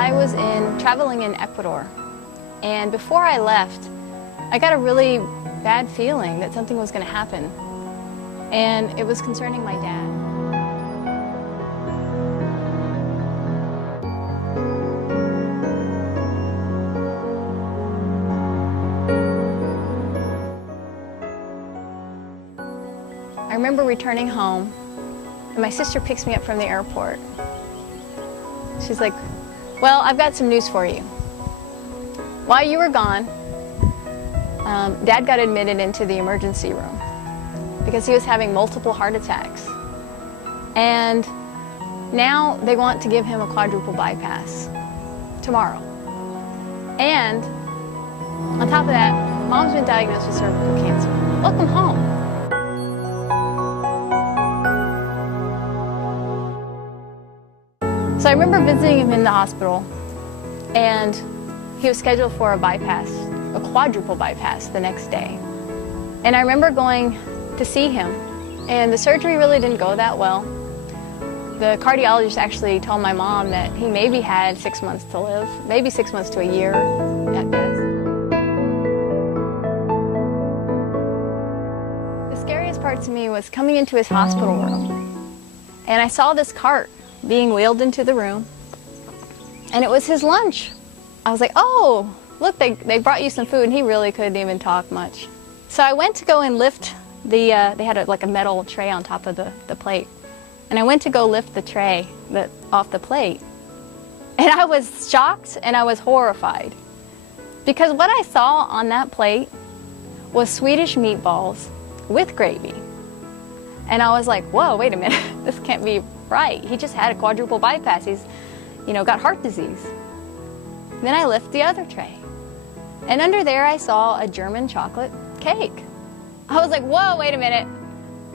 I was traveling in Ecuador, and before I left, I got a really bad feeling that something was going to happen, and it was concerning my dad. I remember returning home, and my sister picks me up from the airport. She's like, "Well, I've got some news for you. While you were gone, Dad got admitted into the emergency room because he was having multiple heart attacks. And now they want to give him a quadruple bypass tomorrow. And on top of that, Mom's been diagnosed with cervical cancer. Welcome home." So I remember visiting him in the hospital, and he was scheduled for a bypass, a quadruple bypass, the next day. And I remember going to see him, and the surgery really didn't go that well. The cardiologist actually told my mom that he maybe had 6 months to live, maybe 6 months to a year at best. The scariest part to me was coming into his hospital room, and I saw this cart being wheeled into the room, and it was his lunch. I was like, "Oh, look, they brought you some food," and he really couldn't even talk much. So I went to go and lift they had like a metal tray on top of the plate, and I went to go lift the tray off the plate, and I was shocked and I was horrified, because what I saw on that plate was Swedish meatballs with gravy. And I was like, "Whoa, wait a minute, this can't be right. He just had a quadruple bypass. He's, got heart disease." Then I lift the other tray, and under there I saw a German chocolate cake. I was like, "Whoa, wait a minute,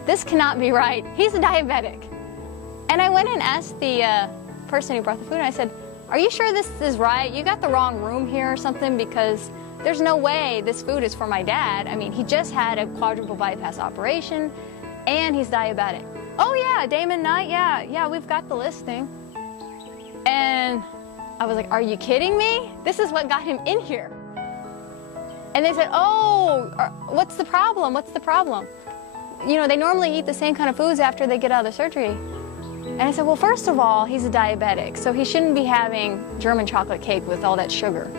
this cannot be right. He's a diabetic." And I went and asked the person who brought the food, and I said, "Are you sure this is right? You got the wrong room here or something, because there's no way this food is for my dad. I mean, he just had a quadruple bypass operation, and he's diabetic." "Oh yeah, Damon Knight, yeah, we've got the listing." And I was like, "Are you kidding me? This is what got him in here." And they said, "Oh, what's the problem? What's the problem? They normally eat the same kind of foods after they get out of the surgery." And I said, "Well, first of all, he's a diabetic, so he shouldn't be having German chocolate cake with all that sugar.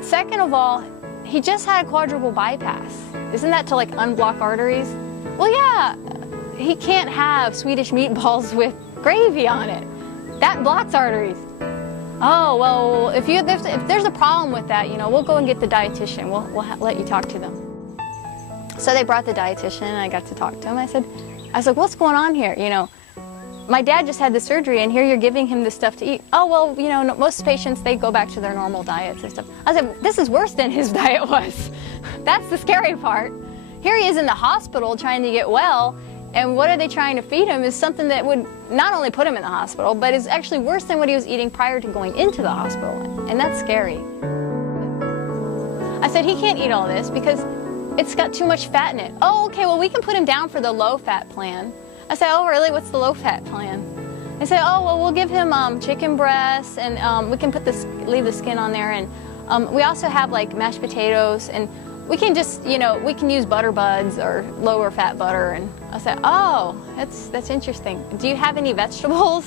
Second of all, he just had a quadruple bypass. Isn't that to unblock arteries?" "Well, yeah, he can't have Swedish meatballs with gravy on it. That blocks arteries." "Oh, well, if there's a problem with that, we'll go and get the dietitian. We'll let you talk to them." So they brought the dietitian, and I got to talk to him. I was like, "What's going on here? My dad just had the surgery, and here you're giving him this stuff to eat." "Oh, well, most patients, they go back to their normal diets and stuff." I said, "This is worse than his diet was." That's the scary part. Here he is in the hospital trying to get well, and what are they trying to feed him is something that would not only put him in the hospital, but is actually worse than what he was eating prior to going into the hospital, and that's scary. I said, "He can't eat all this because it's got too much fat in it." "Oh, okay, well, we can put him down for the low-fat plan." I said, "Oh, really? What's the low-fat plan?" They said, "Oh, well, we'll give him chicken breasts, and we can leave the skin on there, and we also have mashed potatoes, and we can just, we can use butter buds or lower fat butter." And I said, "Oh, that's interesting. Do you have any vegetables?"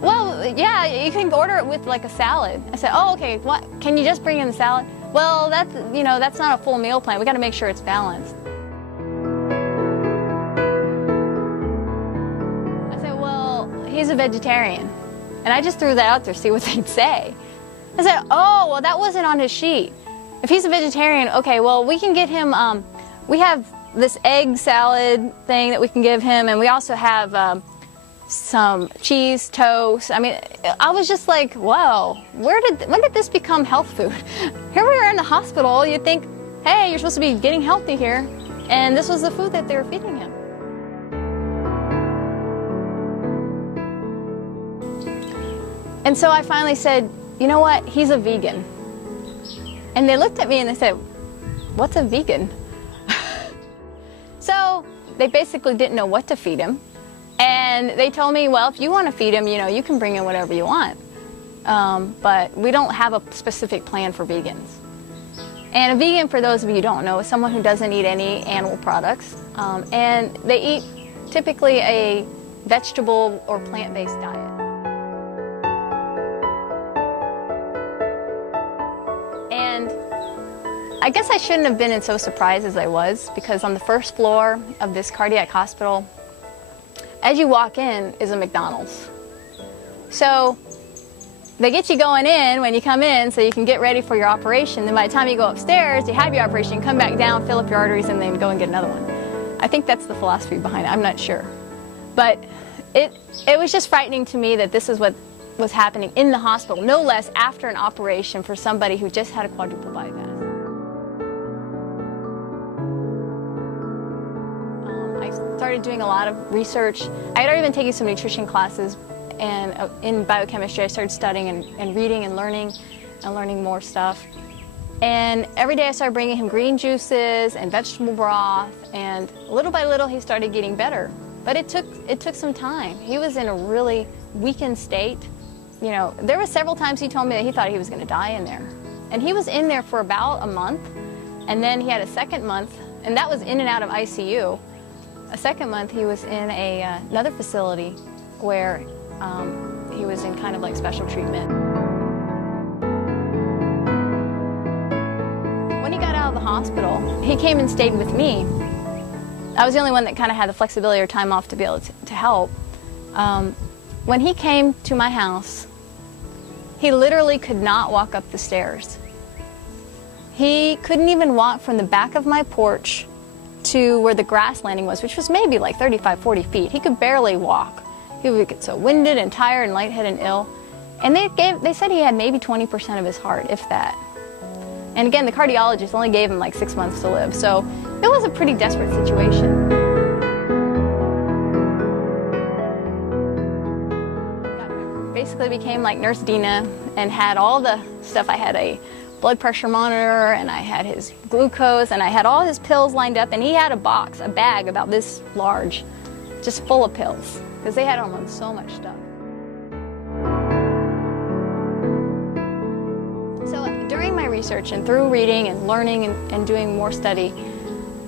"Well, yeah, you can order it with a salad." I said, "Oh, okay, what? Can you just bring in the salad?" "Well, that's not a full meal plan. We got to make sure it's balanced." I said, "Well, he's a vegetarian." And I just threw that out there to see what they'd say. I said, "Oh, well, that wasn't on his sheet. If he's a vegetarian, okay, well, we can get him, we have this egg salad thing that we can give him, and we also have some cheese toast." I mean, I was just like, whoa, when did this become health food? Here we are in the hospital, you'd think, hey, you're supposed to be getting healthy here, and this was the food that they were feeding him. And so I finally said, "You know what, he's a vegan." And they looked at me and they said, "What's a vegan?" So they basically didn't know what to feed him. And they told me, "Well, if you want to feed him, you can bring in whatever you want." but we don't have a specific plan for vegans. And a vegan, for those of you who don't know, is someone who doesn't eat any animal products, and they eat typically a vegetable or plant-based diet. And I guess I shouldn't have been so surprised as I was, because on the first floor of this cardiac hospital, as you walk in is a McDonald's. So they get you going in when you come in so you can get ready for your operation. Then by the time you go upstairs, you have your operation, you come back down, fill up your arteries, and then go and get another one. I think that's the philosophy behind it. I'm not sure. But it was just frightening to me that this is what was happening in the hospital, no less after an operation for somebody who just had a quadruple bypass. I started doing a lot of research. I had already been taking some nutrition classes, and in biochemistry I started studying and reading and learning more stuff. And every day I started bringing him green juices and vegetable broth, and little by little he started getting better. But it took some time. He was in a really weakened state. You know, there were several times he told me that he thought he was going to die in there. And he was in there for about a month, and then he had a second month, and that was in and out of ICU. A second month he was in another facility where he was in kind of like special treatment. When he got out of the hospital, he came and stayed with me. I was the only one that kind of had the flexibility or time off to be able to help. When he came to my house, he literally could not walk up the stairs. He couldn't even walk from the back of my porch to where the grass landing was, which was maybe like 35, 40 feet. He could barely walk. He would get so winded and tired and lightheaded and ill. And they said he had maybe 20% of his heart, if that. And again, the cardiologist only gave him like 6 months to live. So it was a pretty desperate situation. Basically became like Nurse Dina and had all the stuff. I had a blood pressure monitor, and I had his glucose, and I had all his pills lined up, and he had a bag about this large, just full of pills, because they had him on so much stuff. So during my research and through reading and learning and doing more study,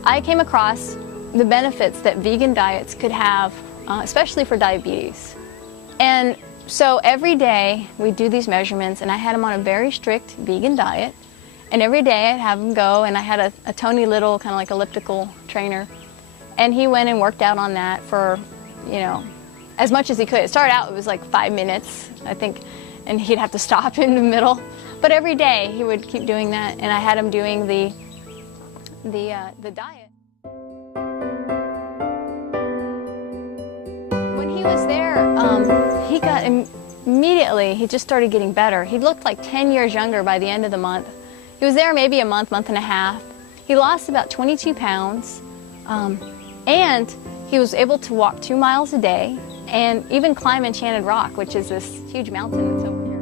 I came across the benefits that vegan diets could have, especially for diabetes. And so every day we do these measurements, and I had him on a very strict vegan diet, and every day I'd have him go, and I had a Tony Little kind of like elliptical trainer, and he went and worked out on that for, you know, as much as he could. It started out, it was like 5 minutes, I think, and he'd have to stop in the middle. But every day he would keep doing that, and I had him doing the diet. When he was there, he got immediately, he just started getting better. He looked like 10 years younger by the end of the month. He was there maybe a month and a half. He lost about 22 pounds, and he was able to walk 2 miles a day and even climb Enchanted Rock, which is this huge mountain that's over here.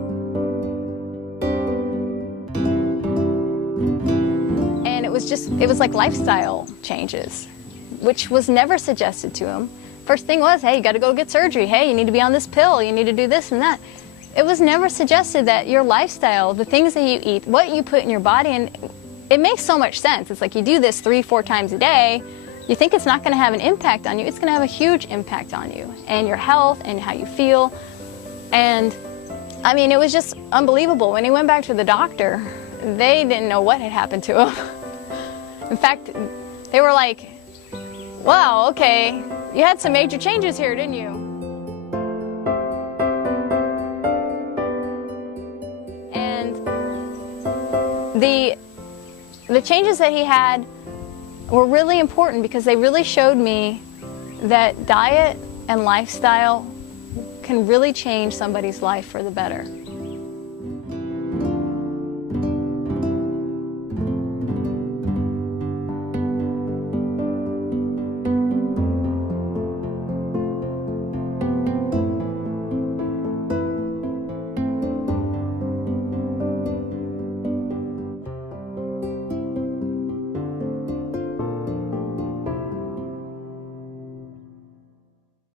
And it was like lifestyle changes, which was never suggested to him. First thing was, hey, you got to go get surgery. Hey, you need to be on this pill. You need to do this and that. It was never suggested that your lifestyle, the things that you eat, what you put in your body, and it makes so much sense. It's like you do this 3-4 times a day. You think it's not going to have an impact on you. It's going to have a huge impact on you and your health and how you feel. And I mean, it was just unbelievable. When he went back to the doctor, they didn't know what had happened to him. In fact, they were like, wow, okay, you had some major changes here, didn't you? And the changes that he had were really important, because they really showed me that diet and lifestyle can really change somebody's life for the better.